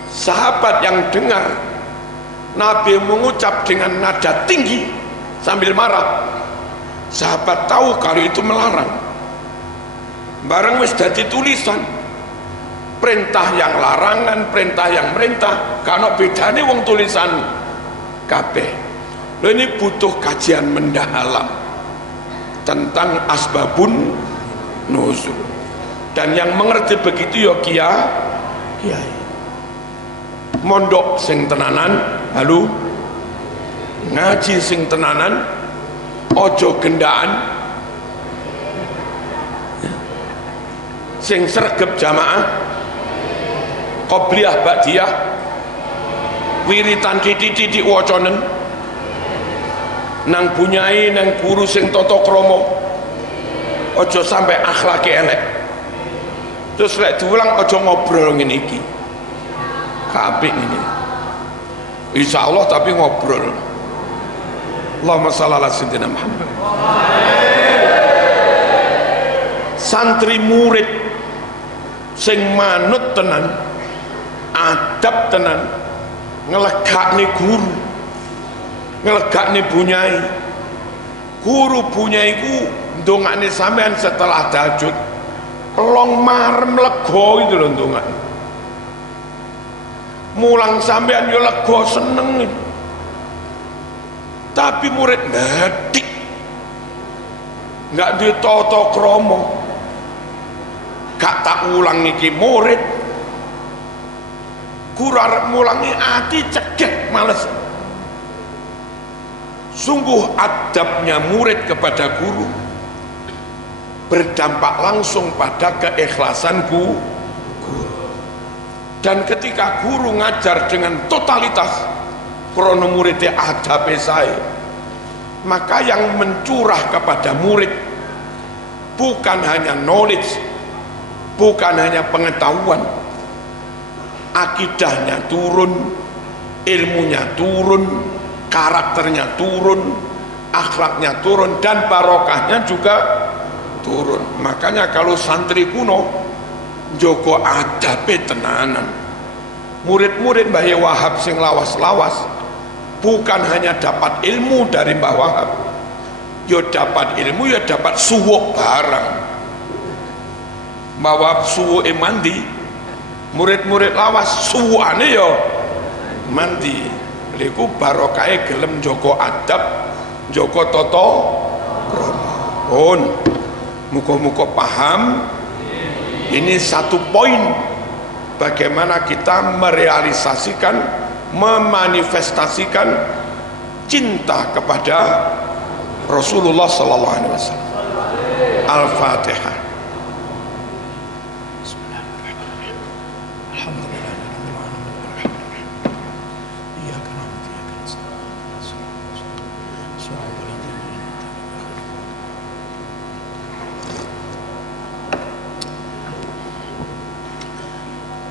Sahabat yang dengar Nabi mengucap dengan nada tinggi sambil marah, sahabat tahu kalau itu melarang. Bareng wis dadi tulisan, perintah yang larangan, perintah yang merintah, karena bedanya wong tulisan kabeh. Loh ini butuh kajian mendalam tentang asbabun nuzul, dan yang mengerti begitu ya kiai mondok sing tenanan, halu ngaji sing tenanan, ojo gendaan sing sregep jamaah, qobliyah ba'diyah, wiritan titik-titik wacanen nang bunyai nang guru sing tata krama, ojo sampai akhlake elek. Terus lek diulang ojo ngobrol ngene iki apik ngene, insyaallah, tapi ngobrol. Allahumma shalli ala sayyidina Muhammad. Santri murid sing manut tenan, adab tenan, ngelegakne guru, ngelegakne bunyai. Guru bunyaiku ndongakne sampean setelah tahajud pelong marem lega itu lho ndongakne. Mulang sampean yo lega seneng. Tapi murid ngadik, nggak ditata krama, gak tak ulang iki murid. Guru arep mulangi ati cegek males. Sungguh adabnya murid kepada guru berdampak langsung pada keikhlasan guru. Dan ketika guru ngajar dengan totalitas krono muridnya adabe sae, maka yang mencurah kepada murid bukan hanya knowledge, bukan hanya pengetahuan, akidahnya turun, ilmunya turun, karakternya turun, akhlaknya turun, dan barokahnya juga turun. Makanya kalau santri kuno Joko adabe tenanan, murid-murid Mbah Wahab sing lawas-lawas bukan hanya dapat ilmu dari Mbah Wahab, yo dapat ilmu, yo dapat suwuk barang. Mbah Wahab suwuke mandi, murid-murid lawas suwukane yo mandi. Liku barokahe gelem Joko adab, Joko toto krama. Muga-muga paham. Ini satu poin bagaimana kita merealisasikan, memanifestasikan cinta kepada Rasulullah sallallahu alaihi wasallam. Al-Fatihah.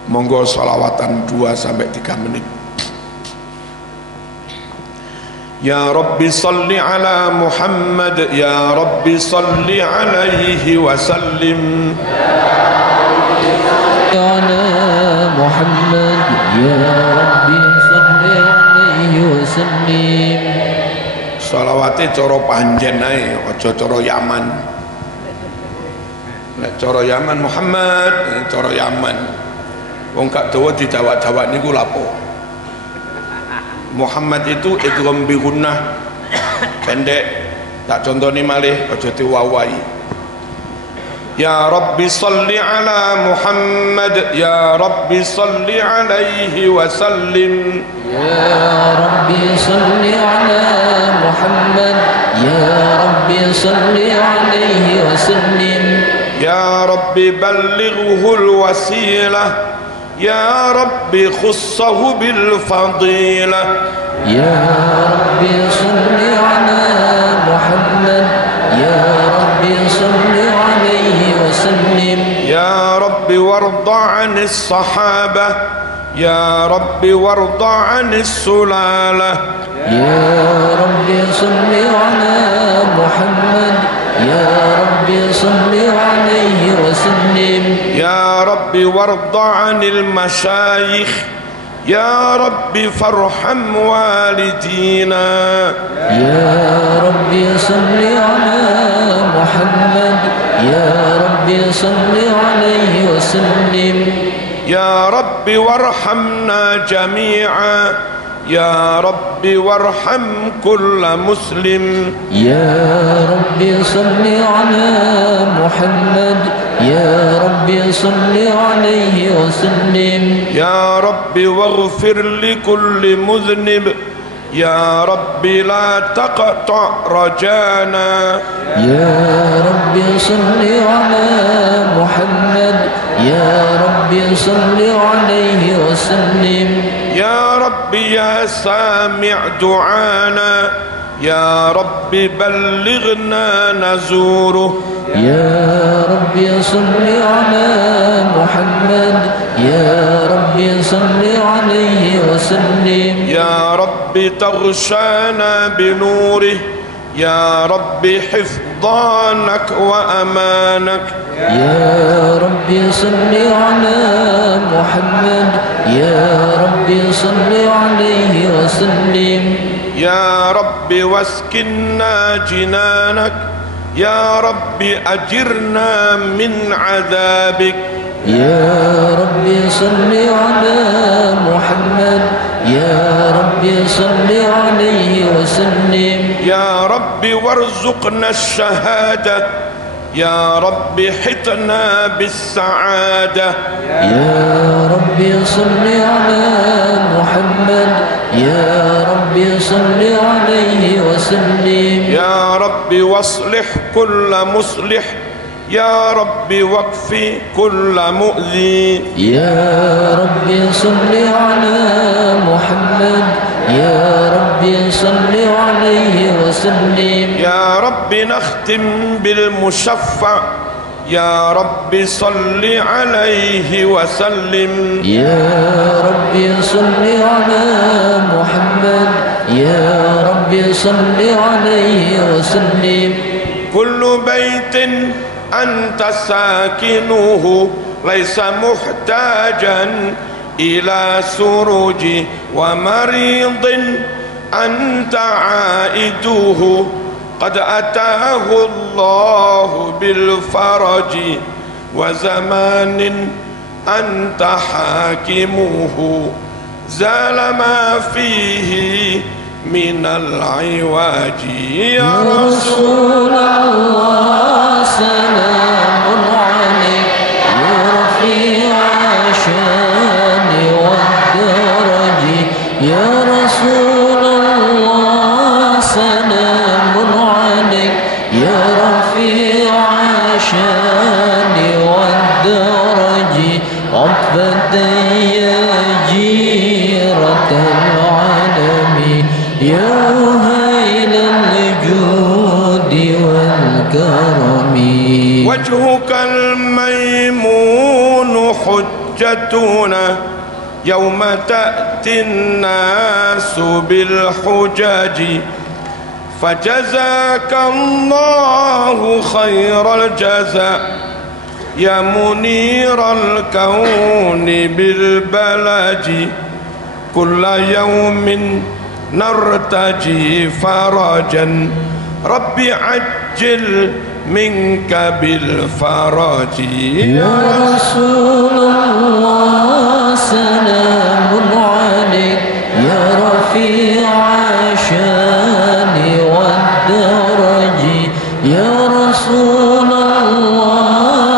Monggo salawatan 2-3 menit. Ya Rabbi salli ala Muhammad, Ya Rabbi salli alaihi wa sallim. Ya Muhammad, Ya Rabbi salli alaihi wa sallim. Salawate cara panjen ae, aja cara Yaman. Nek cara Yaman Muhammad, cara Yaman. Wong gak dawa didawak-dawak niku lapo. Muhammad itu idgham bi gunnah pendek, tak contoni malih aja diwawai. يا رب صل على محمد يا رب صل عليه وسلم يا رب صل على محمد يا رب صل عليه وسلم يا رب بلغه الوسيلة يا رب خصه بالفضيلة يا رب صل على محمد يا رب صل عليه وسلم يا رب وارض عن الصحابة يا رب وارض عن السلالة يا رب صل على محمد يا رب صل عليه وسلم يا رب وارض عن المشايخ يا رب فارحم والدينا يا رب صل على محمد يا رب صل عليه وسلم يا رب وارحمنا جميعا يا رب وارحم كل مسلم يا رب صل على محمد يا رب صل عليه وسلم يا رب واغفر لكل مذنب يا رب لا تقطع رجانا يا رب صل على محمد يا رب صل عليه وسلم يا رب يا سامع دعانا يا رب بلغنا نزوره يا رب صل على محمد يا رب صل عليه وسلم يا رب تغشانا بنوره يا رب حفظانك وأمانك يا رب صل على محمد يا رب صل عليه وسلم يا رب واسكننا جنانك يا رب أجرنا من عذابك يا رب صل على محمد يا رب صل عليه وسلم يا رب وارزقنا الشهادة يا رب حطنا بالسعادة يا رب صل على محمد يا رب صل عليه وسلم يا رب واصلح كل مصلح يا رب واكفي كل مؤذي يا رب صل على محمد يا رب صل عليه وسلم يا رب نختم بالمشفع يا رب صل عليه وسلم يا رب صل على محمد يا رب صل عليه وسلم كل بيت أنت ساكنه ليس محتاجا إلى سروج ومريض أنت عائده قد أتاه الله بالفرج وزمان أنت حاكمه زال ما فيه من العواج يا رسول الله سلام عليك يا رفيع الشان والدرج يا رسول الله سلام عليك يا رفيع الشان والدرج عقبة يا جيرة العالم يا هيل الجود والكرم وجهك الميمون حجتنا يوم تأتي الناس بالحجج فجزاك الله خير الجزاء يا منير الكون بالبلج كل يوم نرتجي فرجا ربي عجل منك بالفرج يا رسول الله سلام عليك يا رفيع الشان والدرج يا رسول الله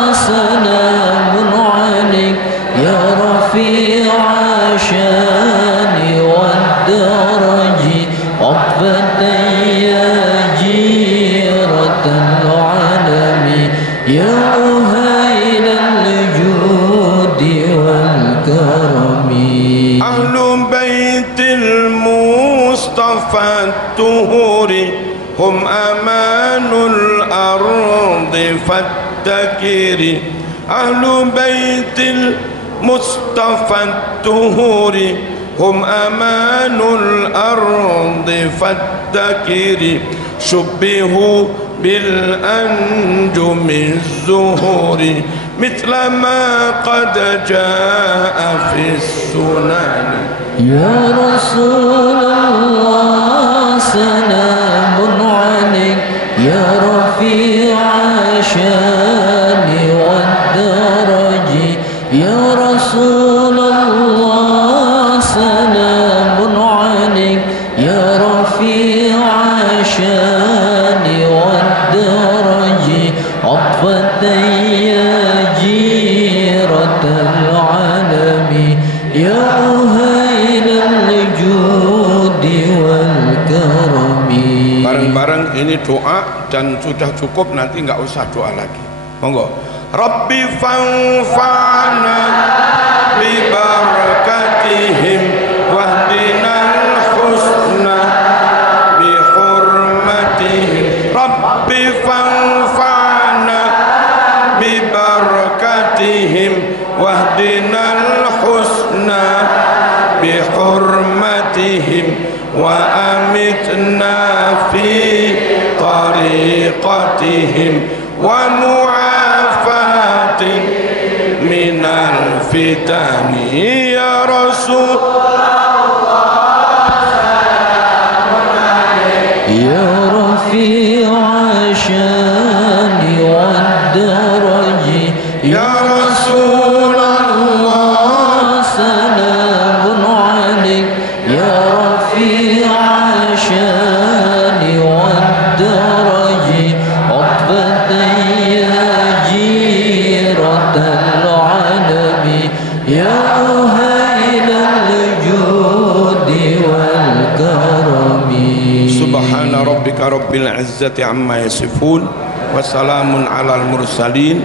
مصطفى الطهور هم أمان الأرض فالتكير أهل بيت المصطفى الطهور هم أمان الأرض فالتكير شبهوا بالأنجم الزهور مثل ما قد جاء في السنن يا رسول الله سلام عليك يا رفيع الشان والدرج يا رسول الله سلام عليك يا رفيع الشان والدرج عطفة يا جيرة العالم يا bareng-bareng ini doa dan sudah cukup, nanti nggak usah doa lagi. Monggo. Rabbi fanfa'na bi barakatihim wahdinal husna bi hurmatihim. Rabbi fanfa'na bi barakatihim wahdinal husna bi hurmatihim wa amitna fi tariqatihim wa mu'afatin minal fitani ya Rasulullah ya rafi'a syani wad daraji ya Rasulullah salamun alaik ya rafi'a syani wad daraji عطفة يا جيرة العالم يا أهيل الجود والكرم سبحان ربك رب العزة عما يصفون وسلام على المرسلين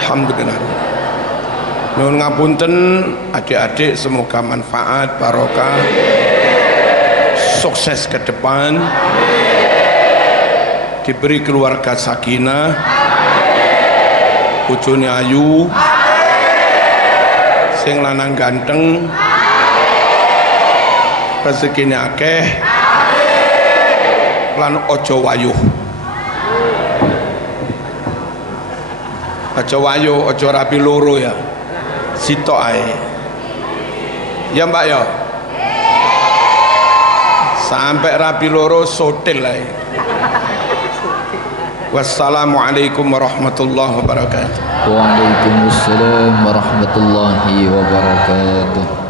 alhamdulillah. Nuhun ngapunten adik-adik, semoga manfaat, barokah, sukses ke depan, diberi keluarga sakinah, bojone ayu, sing lanang ganteng, rezekine akeh, lan ojo wayuh. Ojo wayuh, ojo rapi loro ya. Sitok ae. Ya Mbak ya. Sampai rapi loro sotil ae. Wassalamualaikum warahmatullahi wabarakatuh. Waalaikumsalam warahmatullahi wabarakatuh.